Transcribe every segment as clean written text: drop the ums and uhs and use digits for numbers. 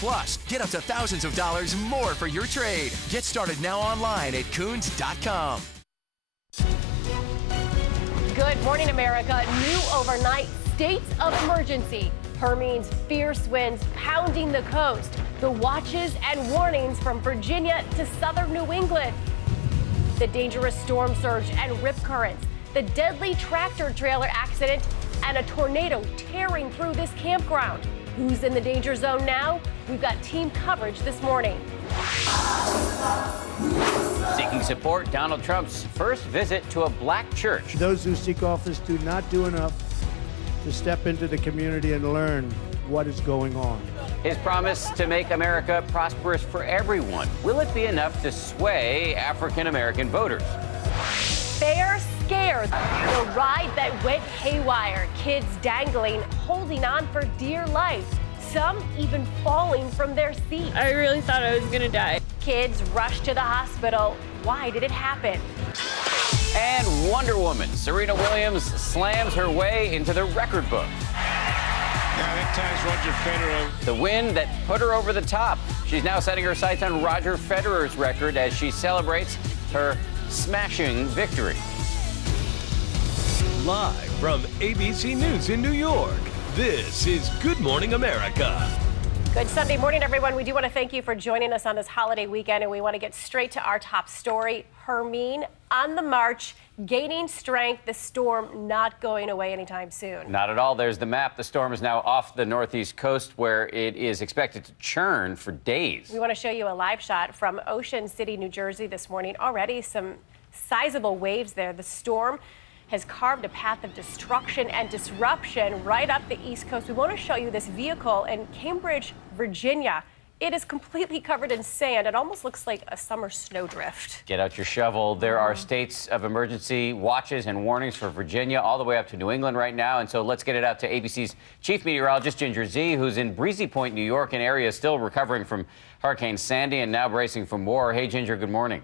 Plus, get up to thousands of dollars more for your trade. Get started now online at Koons.com. Good morning, America. New overnight state of emergency. Hermine's fierce winds pounding the coast. The watches and warnings from Virginia to southern New England. The dangerous storm surge and rip currents. The deadly tractor trailer accident and a tornado tearing through this campground. Who's in the danger zone now? We've got team coverage this morning. Seeking support, Donald Trump's first visit to a black church. Those who seek office do not do enough to step into the community and learn what is going on. His promise to make America prosperous for everyone. Will it be enough to sway African-American voters? Fair scares. The ride that went haywire. Kids dangling, holding on for dear life. Some even falling from their seats. I really thought I was gonna die. Kids rushed to the hospital. Why did it happen? And Wonder Woman, Serena Williams slams her way into the record book. Yeah, that time's Roger Federer. The win that put her over the top. She's now setting her sights on Roger Federer's record as she celebrates her smashing victory. Live from ABC News in New York, this is Good Morning America. Good Sunday morning, everyone. We do want to thank you for joining us on this holiday weekend, and we want to get straight to our top story. Hermine on the march, gaining strength. The storm not going away anytime soon. Not at all. There's the map. The storm is now off the northeast coast where it is expected to churn for days. We want to show you a live shot from Ocean City, New Jersey this morning. Already some sizable waves there. The storm has carved a path of destruction and disruption right up the East Coast. We want to show you this vehicle in Cambridge, Virginia. It is completely covered in sand. It almost looks like a summer snowdrift. Get out your shovel. There are states of emergency watches and warnings for Virginia all the way up to New England right now. And so let's get it out to ABC's chief meteorologist, Ginger Z, who's in Breezy Point, New York, an area still recovering from Hurricane Sandy and now bracing for more. Hey, Ginger, good morning.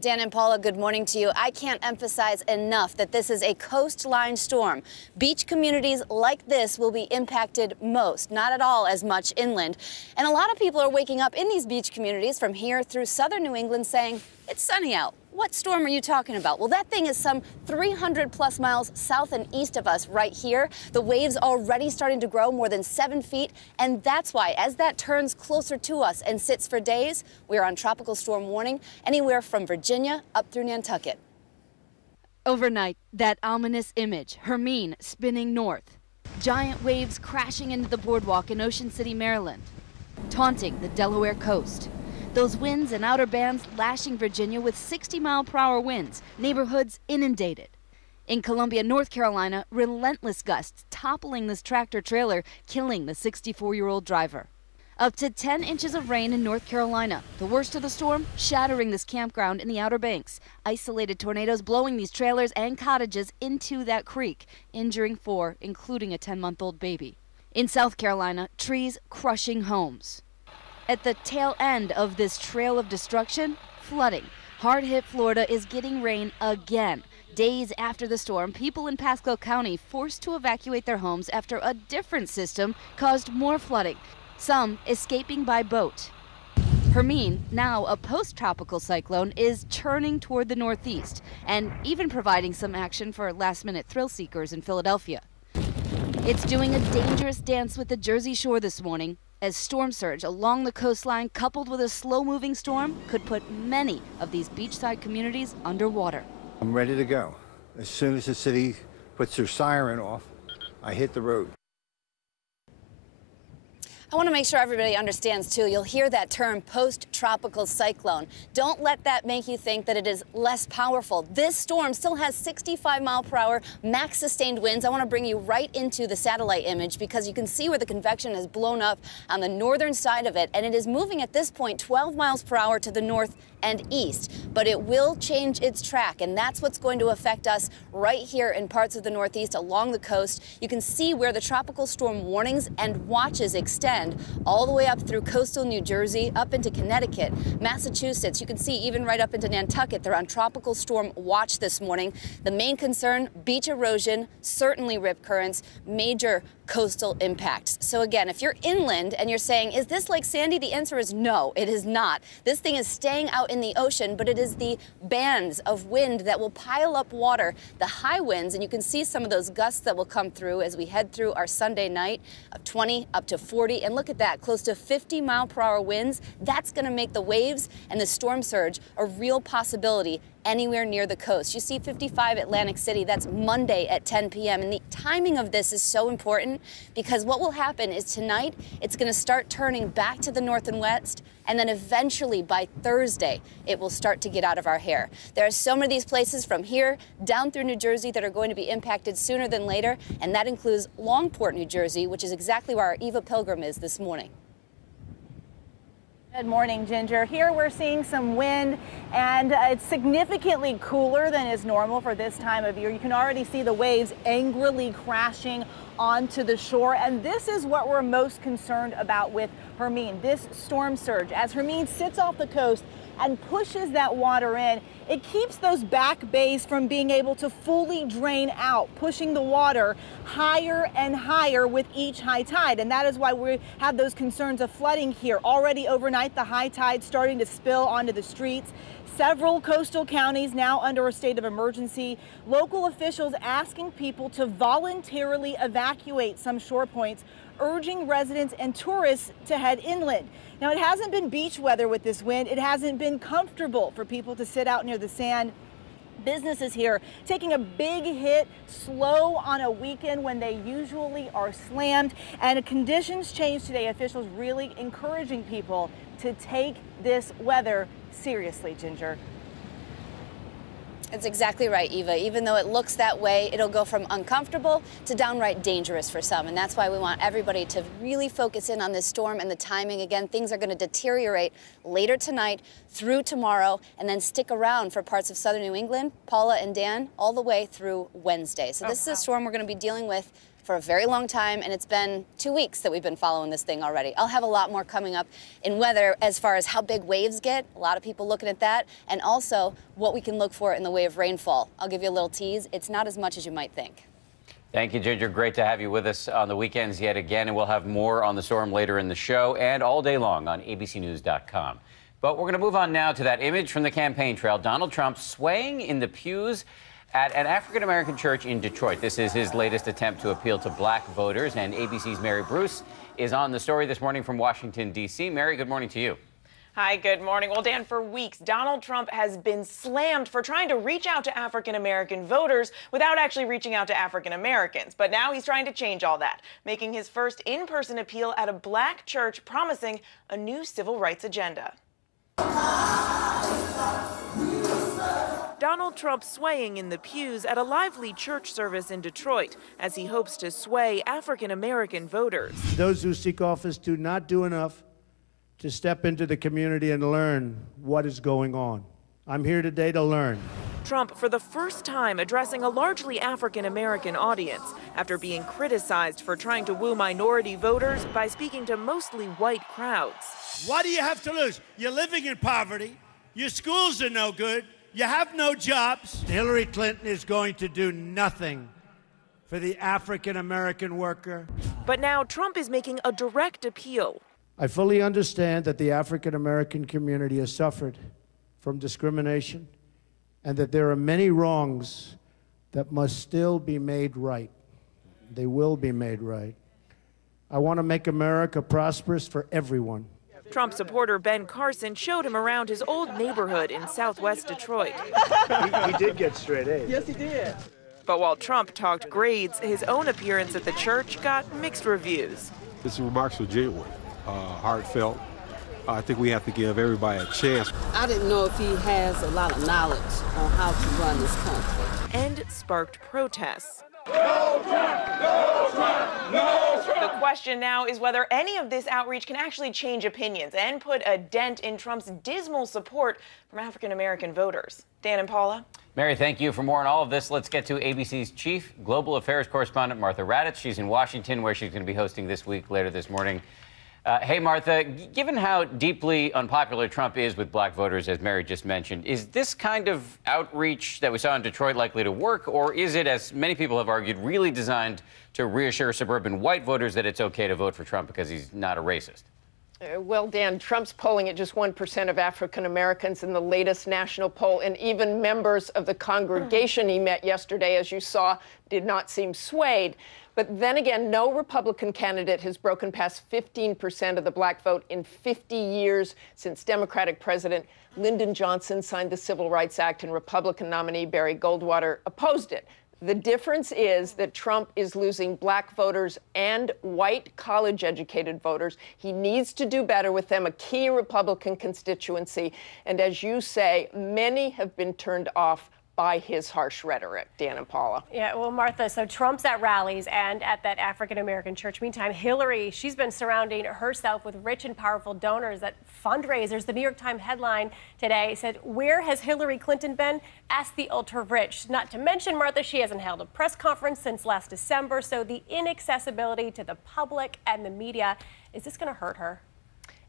Dan and Paula, good morning to you. I can't emphasize enough that this is a coastline storm. Beach communities like this will be impacted most, not at all as much inland. And a lot of people are waking up in these beach communities from here through southern New England saying, it's sunny out. What storm are you talking about? Well, that thing is some 300 plus miles south and east of us right here. The waves already starting to grow more than 7 feet. And that's why, as that turns closer to us and sits for days, we're on tropical storm warning anywhere from Virginia up through Nantucket. Overnight, that ominous image, Hermine spinning north. Giant waves crashing into the boardwalk in Ocean City, Maryland, taunting the Delaware coast. Those winds and outer bands lashing Virginia with 60-mile-per-hour winds, neighborhoods inundated. In Columbia, North Carolina, relentless gusts toppling this tractor trailer, killing the 64-year-old driver. Up to 10 inches of rain in North Carolina. The worst of the storm, shattering this campground in the Outer Banks. Isolated tornadoes blowing these trailers and cottages into that creek, injuring 4, including a 10-month-old baby. In South Carolina, trees crushing homes. At the tail end of this trail of destruction, flooding. Hard-hit Florida is getting rain again. Days after the storm, people in Pasco County forced to evacuate their homes after a different system caused more flooding, some escaping by boat. Hermine, now a post-tropical cyclone, is churning toward the northeast and even providing some action for last-minute thrill seekers in Philadelphia. It's doing a dangerous dance with the Jersey Shore this morning, as storm surge along the coastline coupled with a slow-moving storm could put many of these beachside communities underwater. I'm ready to go. As soon as the city puts their siren off, I hit the road. I want to make sure everybody understands, too. You'll hear that term post-tropical cyclone. Don't let that make you think that it is less powerful. This storm still has 65-mile-per-hour max sustained winds. I want to bring you right into the satellite image because you can see where the convection has blown up on the northern side of it, and it is moving at this point 12 miles per hour to the north and east, but it will change its track, and that's what's going to affect us right here in parts of the Northeast along the coast. You can see where the tropical storm warnings and watches extend all the way up through coastal New Jersey, up into Connecticut, Massachusetts. You can see even right up into Nantucket. They're on tropical storm watch this morning. The main concern, beach erosion, certainly rip currents, major coastal impacts. So again, if you're inland and you're saying, is this like Sandy? The answer is no, it is not. This thing is staying out in the ocean, but it is the bands of wind that will pile up water, the high winds, and you can see some of those gusts that will come through as we head through our Sunday night of 20 up to 40. And look at that, close to 50-mile-per-hour winds. That's going to make the waves and the storm surge a real possibility anywhere near the coast. You see 55 Atlantic City, that's Monday at 10 p.m. And the timing of this is so important because what will happen is tonight it's going to start turning back to the north and west, and then eventually by Thursday it will start to get out of our hair. There are so many of these places from here down through New Jersey that are going to be impacted sooner than later, and that includes Longport, New Jersey, which is exactly where our Eva Pilgrim is this morning. Good morning, Ginger. Here we're seeing some wind, and it's significantly cooler than is normal for this time of year. You can already see the waves angrily crashing onto the shore, and this is what we're most concerned about with Hermine, this storm surge. As Hermine sits off the coast and pushes that water in, it keeps those back bays from being able to fully drain out, pushing the water higher and higher with each high tide. And that is why we have those concerns of flooding here. Already overnight, the high tide starting to spill onto the streets. Several coastal counties now under a state of emergency. Local officials asking people to voluntarily evacuate some shore points, urging residents and tourists to head inland. Now, it hasn't been beach weather with this wind. It hasn't been comfortable for people to sit out near the sand. Businesses here taking a big hit, slow on a weekend when they usually are slammed. And conditions change today. Officials really encouraging people to take this weather seriously, Ginger. It's exactly right, Eva. Even though it looks that way, it'll go from uncomfortable to downright dangerous for some. And that's why we want everybody to really focus in on this storm and the timing. Again, things are going to deteriorate later tonight through tomorrow and then stick around for parts of southern New England, Paula and Dan, all the way through Wednesday. So this is a storm we're going to be dealing with for a very long time, and it's been 2 weeks that we've been following this thing already. I'll have a lot more coming up in weather as far as how big waves get. A lot of people looking at that, and also what we can look for in the way of rainfall. I'll give you a little tease. It's not as much as you might think. Thank you, Ginger. Great to have you with us on the weekends yet again, and we'll have more on the storm later in the show and all day long on abcnews.com. But we're going to move on now to that image from the campaign trail. Donald Trump swaying in the pews at an African-American church in Detroit. This is his latest attempt to appeal to black voters, and ABC's Mary Bruce is on the story this morning from Washington, D.C. Mary, good morning to you. Hi, good morning. Well, Dan, for weeks, Donald Trump has been slammed for trying to reach out to African-American voters without actually reaching out to African-Americans. But now he's trying to change all that, making his first in-person appeal at a black church, promising a new civil rights agenda. Donald Trump swaying in the pews at a lively church service in Detroit as he hopes to sway African-American voters. Those who seek office do not do enough to step into the community and learn what is going on. I'm here today to learn. Trump, for the first time, addressing a largely African-American audience after being criticized for trying to woo minority voters by speaking to mostly white crowds. What do you have to lose? You're living in poverty. Your schools are no good. You have no jobs. Hillary Clinton is going to do nothing for the African-American worker. But now Trump is making a direct appeal. I fully understand that the African-American community has suffered from discrimination and that there are many wrongs that must still be made right. They will be made right. I want to make America prosperous for everyone. Trump supporter Ben Carson showed him around his old neighborhood in southwest Detroit. He did get straight A's. Yes, he did. But while Trump talked grades, his own appearance at the church got mixed reviews. His remarks were genuine, heartfelt. I think we have to give everybody a chance. I didn't know if he has a lot of knowledge on how to run this country. And sparked protests. No Trump! No Trump! No Trump! The question now is whether any of this outreach can actually change opinions and put a dent in Trump's dismal support from African-American voters. Dan and Paula? Mary, thank you. For more on all of this, let's get to ABC's chief global affairs correspondent, Martha Raddatz. She's in Washington, where she's going to be hosting this week later this morning. Hey, Martha, given how deeply unpopular Trump is with black voters, as Mary just mentioned, is this kind of outreach that we saw in Detroit likely to work, or is it, as many people have argued, really designed to reassure suburban white voters that it's okay to vote for Trump because he's not a racist? Well, Dan, Trump's polling at just 1% of African Americans in the latest national poll, and even members of the congregation he met yesterday, as you saw, did not seem swayed. But then again, no Republican candidate has broken past 15% of the black vote in 50 years since Democratic President Lyndon Johnson signed the Civil Rights Act and Republican nominee Barry Goldwater opposed it. The difference is that Trump is losing black voters and white college-educated voters. He needs to do better with them, a key Republican constituency. And as you say, many have been turned off by his harsh rhetoric. Dan and Paula. Yeah, well, Martha, so Trump's at rallies and at that African-American church. Meantime, Hillary, she's been surrounding herself with rich and powerful donors at fundraisers. The New York Times headline today said, "Where has Hillary Clinton been?" Asked the ultra-rich. Not to mention, Martha, she hasn't held a press conference since last December, so the inaccessibility to the public and the media, is this going to hurt her?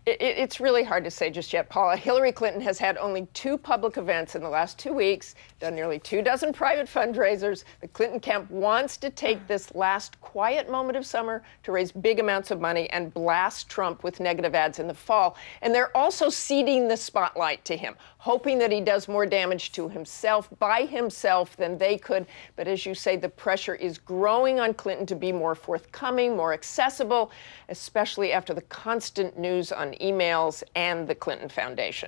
It's really hard to say just yet, Paula. Hillary Clinton has had only 2 public events in the last 2 weeks, done nearly 24 private fundraisers. The Clinton camp wants to take this last quiet moment of summer to raise big amounts of money and blast Trump with negative ads in the fall. And they're also ceding the spotlight to him, hoping that he does more damage to himself, by himself, than they could. But as you say, the pressure is growing on Clinton to be more forthcoming, more accessible, especially after the constant news on emails and the Clinton Foundation.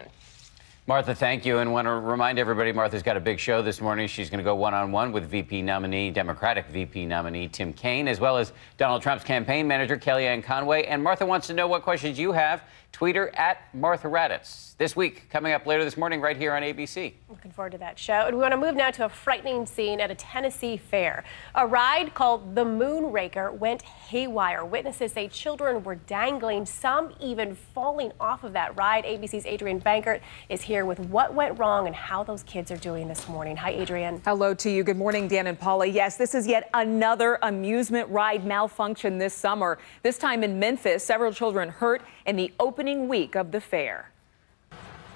Martha, thank you. And want to remind everybody, Martha's got a big show this morning. She's going to go one-on-one with Democratic VP nominee Tim Kaine, as well as Donald Trump's campaign manager, Kellyanne Conway. And Martha wants to know what questions you have. Tweet her at Martha Raddatz. This week, coming up later this morning, right here on ABC. Looking forward to that show. And we want to move now to a frightening scene at a Tennessee fair. A ride called the Moonraker went haywire. Witnesses say children were dangling, some even falling off of that ride. ABC's Adrienne Bankert is here with what went wrong and how those kids are doing this morning. Hi, Adrienne. Hello to you. Good morning, Dan and Paula. Yes, this is yet another amusement ride malfunction this summer. This time in Memphis, several children hurt in the opening week of the fair.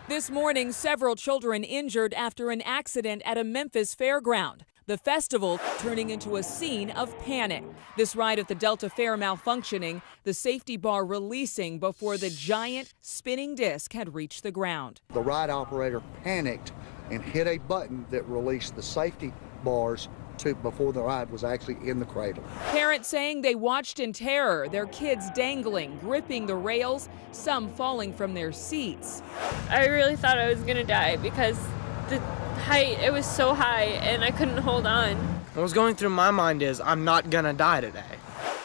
This morning, several children injured after an accident at a Memphis fairground. The festival turning into a scene of panic. This ride at the Delta Fair malfunctioning, the safety bar releasing before the giant spinning disc had reached the ground. The ride operator panicked and hit a button that released the safety bars before the ride was actually in the cradle. Parents saying they watched in terror, their kids dangling, gripping the rails, some falling from their seats. I really thought I was gonna die because the height, it was so high and I couldn't hold on. What was going through my mind is I'm not gonna die today.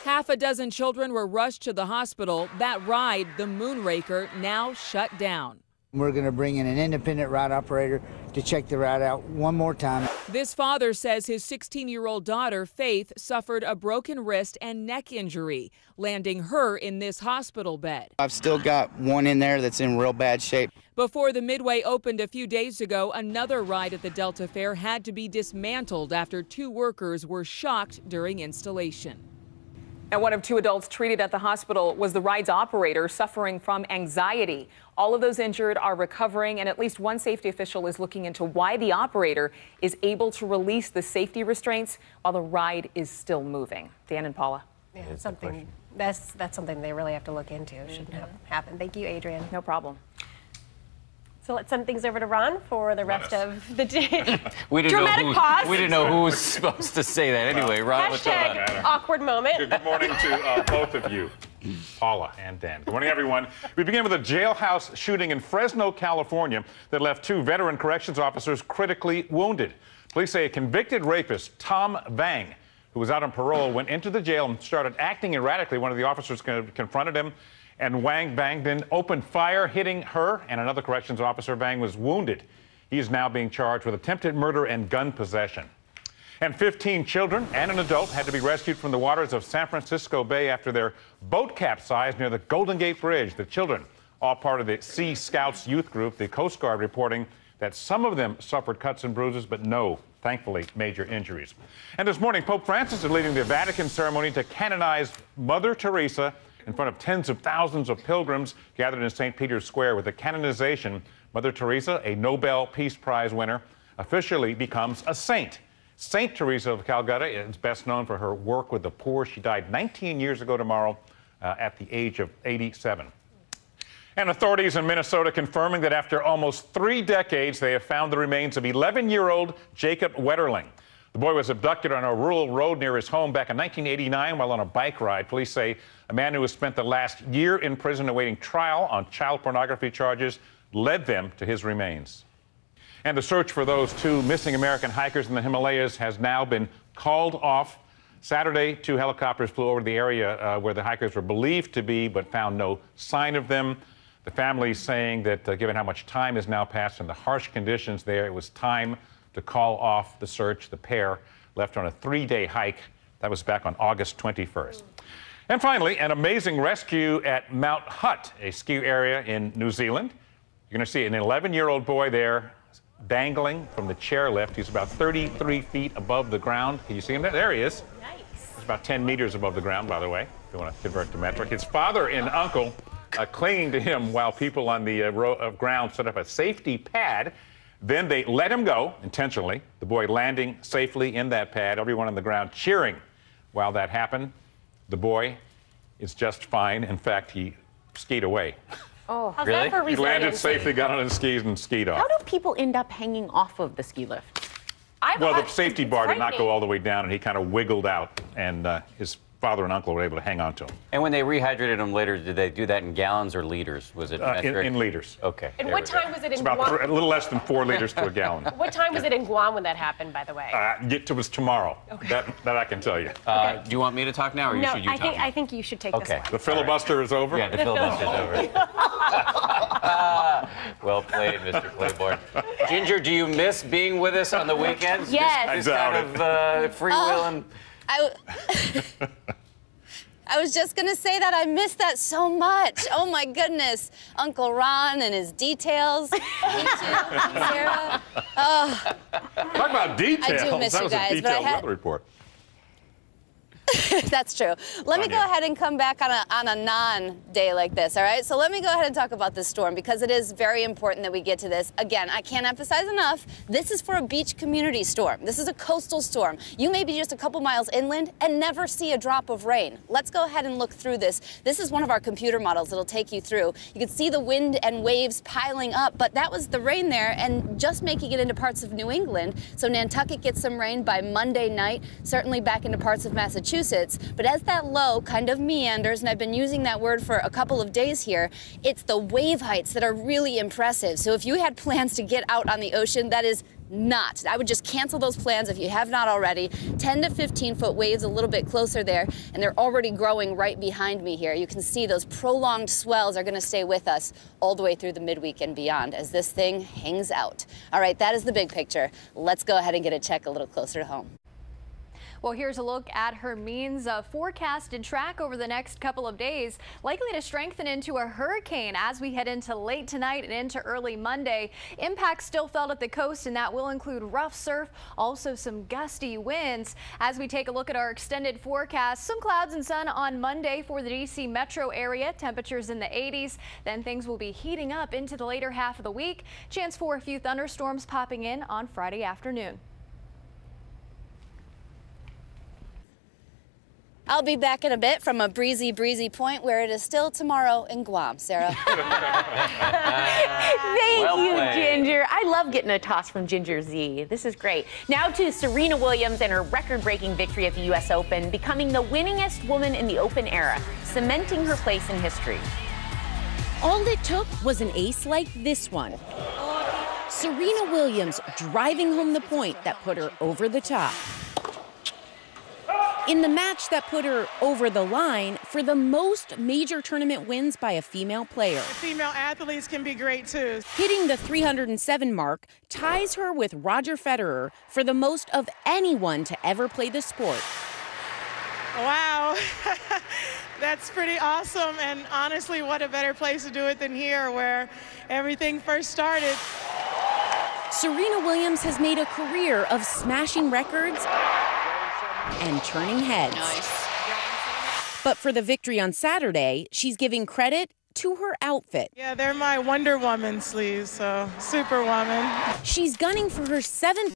Half a dozen children were rushed to the hospital. That ride, the Moonraker, now shut down. We're going to bring in an independent ride operator to check the ride out one more time. This father says his 16-year-old daughter, Faith, suffered a broken wrist and neck injury, landing her in this hospital bed. I've still got one in there that's in real bad shape. Before the Midway opened a few days ago, another ride at the Delta Fair had to be dismantled after 2 workers were shocked during installation. And one of 2 adults treated at the hospital was the ride's operator, suffering from anxiety. All of those injured are recovering, and at least one safety official is looking into why the operator is able to release the safety restraints while the ride is still moving. Dan and Paula. Yeah, that's something they really have to look into. Shouldn't have happened. Thank you, Adrienne. No problem. So let's send things over to Ron for the rest of the day. We didn't Dramatic pause. We didn't know who was supposed to say that. Anyway, Ron, what's going on? Awkward moment. Good morning to both of you, Paula and Dan. Good morning, everyone. We begin with a jailhouse shooting in Fresno, California, that left 2 veteran corrections officers critically wounded. Police say a convicted rapist, Tom Vang, who was out on parole, went into the jail and started acting erratically. One of the officers confronted him, and Wang Bang then opened fire, hitting her and another corrections officer. Vang was wounded. He is now being charged with attempted murder and gun possession. And 15 children and an adult had to be rescued from the waters of San Francisco Bay after their boat capsized near the Golden Gate Bridge. The children, all part of the Sea Scouts youth group, the Coast Guard reporting that some of them suffered cuts and bruises, but no, thankfully, major injuries. And this morning, Pope Francis is leading the Vatican ceremony to canonize Mother Teresa in front of tens of thousands of pilgrims gathered in St. Peter's Square. With the canonization, Mother Teresa, a Nobel Peace Prize winner, officially becomes a saint. Saint Teresa of Calcutta is best known for her work with the poor. She died 19 years ago tomorrow at the age of 87. And authorities in Minnesota confirming that after almost 3 decades, they have found the remains of 11-year-old Jacob Wetterling. The boy was abducted on a rural road near his home back in 1989 while on a bike ride. Police say a man who has spent the last year in prison awaiting trial on child pornography charges led them to his remains. And the search for those 2 missing American hikers in the Himalayas has now been called off. Saturday, 2 helicopters flew over the area where the hikers were believed to be, but found no sign of them. The family saying that given how much time has now passed and the harsh conditions there, it was time to call off the search. The pair left on a 3-day hike. That was back on August 21st. And finally, an amazing rescue at Mount Hutt, a ski area in New Zealand. You're going to see an 11-year-old boy there dangling from the chairlift. He's about 33 feet above the ground. Can you see him there? There he is. Nice. He's about 10 meters above the ground, by the way, if you want to convert to metric. His father and uncle clinging to him while people on the row of ground set up a safety pad. Then they let him go intentionally, the boy landing safely in that pad, everyone on the ground cheering while that happened. The boy is just fine. In fact, he skied away. Oh, how's really? that for He landed safely, got on his skis, and skied off. How do people end up hanging off of the ski lift? Well, the safety bar did not go all the way down, and he kind of wiggled out, and his father and uncle were able to hang on to him. And when they rehydrated him later, did they do that in gallons or liters? Was it in liters? Okay. And what time was it It's in about Guam? a little less than 4 liters to a gallon. What time was it in Guam when that happened, by the way? It was tomorrow. Okay. That I can tell you. Do you want me to talk now, or should you talk? I think you should take this one. The filibuster is over? Yeah, the filibuster is over. Well played, Mr. Claiborne. Ginger, do you miss being with us on the weekends? Yes. This kind of freewheeling. I was just gonna say that I miss that so much. Oh my goodness, Uncle Ron and his details. Me too, Sarah. Oh. Talk about details. I do miss that you was guys, a detailed weather report. That's true. Let me go ahead and come back on a non-day like this, all right? So let me go ahead and talk about this storm because it is very important that we get to this. Again, I can't emphasize enough, this is for a beach community storm. This is a coastal storm. You may be just a couple miles inland and never see a drop of rain. Let's go ahead and look through this. This is one of our computer models that'll take you through. You can see the wind and waves piling up, but that was the rain there and just making it into parts of New England. So Nantucket gets some rain by Monday night, certainly back into parts of Massachusetts. But as that low kind of meanders, and I've been using that word for a couple of days here, it's the wave heights that are really impressive. So if you had plans to get out on the ocean, that is not. I would just cancel those plans if you have not already. 10 to 15 foot waves a little bit closer there, and they're already growing right behind me here. You can see those prolonged swells are going to stay with us all the way through the midweek and beyond as this thing hangs out. All right, that is the big picture. Let's go ahead and get a check a little closer to home. Well, here's a look at Hermine's forecasted track over the next couple of days, likely to strengthen into a hurricane as we head into late tonight and into early Monday. Impacts still felt at the coast, and that will include rough surf, also some gusty winds. As we take a look at our extended forecast, some clouds and sun on Monday for the D.C. metro area, temperatures in the 80s. Then things will be heating up into the later half of the week. Chance for a few thunderstorms popping in on Friday afternoon. I'll be back in a bit from a breezy point where it is still tomorrow in Guam. Sarah. Thank you, Ginger. I love getting a toss from Ginger Z. This is great. Now to Serena Williams and her record-breaking victory at the U.S. Open, becoming the winningest woman in the Open era, cementing her place in history. All it took was an ace like this one. Serena Williams driving home the point that put her over the top. In the match that put her over the line for the most major tournament wins by a female player. Female athletes can be great too. Hitting the 307 mark ties her with Roger Federer for the most of anyone to ever play the sport. Wow, that's pretty awesome, and honestly, what a better place to do it than here where everything first started. Serena Williams has made a career of smashing records and turning heads. Nice. But for the victory on Saturday, she's giving credit to her outfit. Yeah, they're my Wonder Woman sleeves, so Superwoman. She's gunning for her 7th